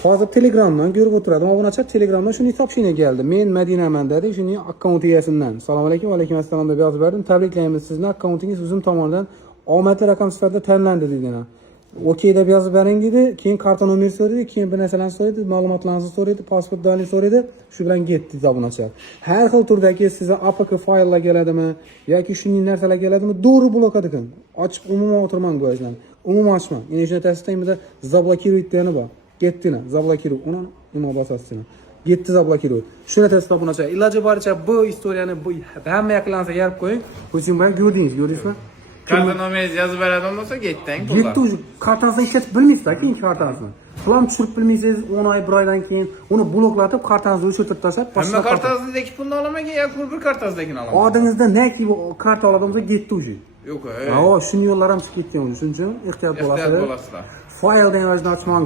Hozir Telegramdan ko'rib o'tiradi. Obunachi Telegramdan shuni topshirib keldi. Men Madinaman dedi, shuning akkaunt egasidan. Assalomu alaykum, va alaykum assalom deb yozib berdim. Tabriklaymiz sizni, akkauntingiz o'zim tomonidan omadli raqam sifatida tanlandi dedi. Okey deb yozib bering dedi. Keyin karta nomer so'raydi, keyin bir narsalarni so'raydi, ma'lumotlarni so'raydi, pasport davlat so'raydi. Shu bilan ketdi obunachi. Har xil turdagi sizga APK fayllar keladimi yoki shunday narsalar keladimi, to'g'ri blokad ekan. Ochib umuman o'tirmang go'ylar. Umuman ochma. Yana shuni tasdiqlaymiz, zablokировать degani bor. Getdina, zablokировать. Uni nima bosasizlar? Getdi zablokировать. Shuni tasdiqlab obunachi. Iloji boricha bu istoriyani bu hamma yaqinlarga yarib qo'ying. O'zing bilan ko'rdingizmi? Karta nomeringizni yozib beradigan bo'lsa, getdang. Yetti уже kartasini ishlatib bilmaysiz-da, keyin kartasini. Plan tushirib bilmaysiz, 10 oy, 1 oydan keyin uni bloklatib, kartangizni o'chirib tashlab, hamma kartangizdagi pulni olaman, yoki bir kartangizdagini olaman. Oldingizda neki karta oladigan bo'lsa, getdi уже. Yo'q, Ha, shuni yo'llar ham chiqib ketgan, shuning uchun ehtiyot bo'lasizlar. Fayl degan ochmang.